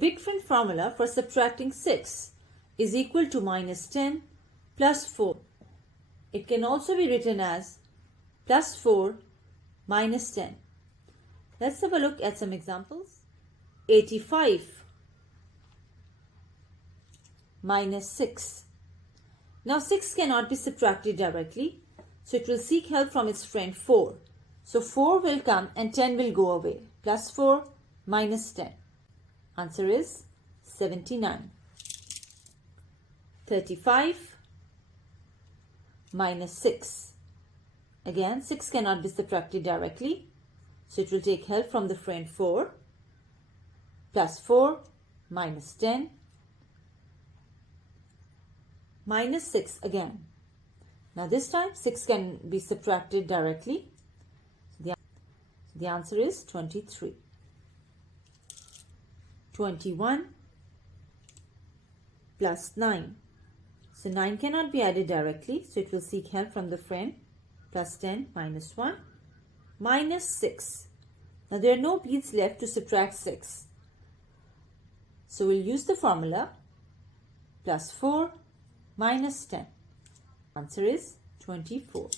big friend formula for subtracting 6 is equal to minus 10 plus 4. It can also be written as plus 4 minus 10. Let's have a look at some examples. 85 minus 6. Now 6 cannot be subtracted directly, so it will seek help from its friend 4. So 4 will come and 10 will go away. Plus 4 minus 10. Answer is 79. 35 minus 6. Again, 6 cannot be subtracted directly, so it will take help from the friend 4. Plus 4 minus 10 minus 6 again. Now this time 6 can be subtracted directly. The answer is 23. 21 plus 9. So 9 cannot be added directly, so it will seek help from the friend. Plus 10 minus 1 minus 6. Now there are no beads left to subtract 6. So we'll use the formula plus 4 minus 10. Answer is 24.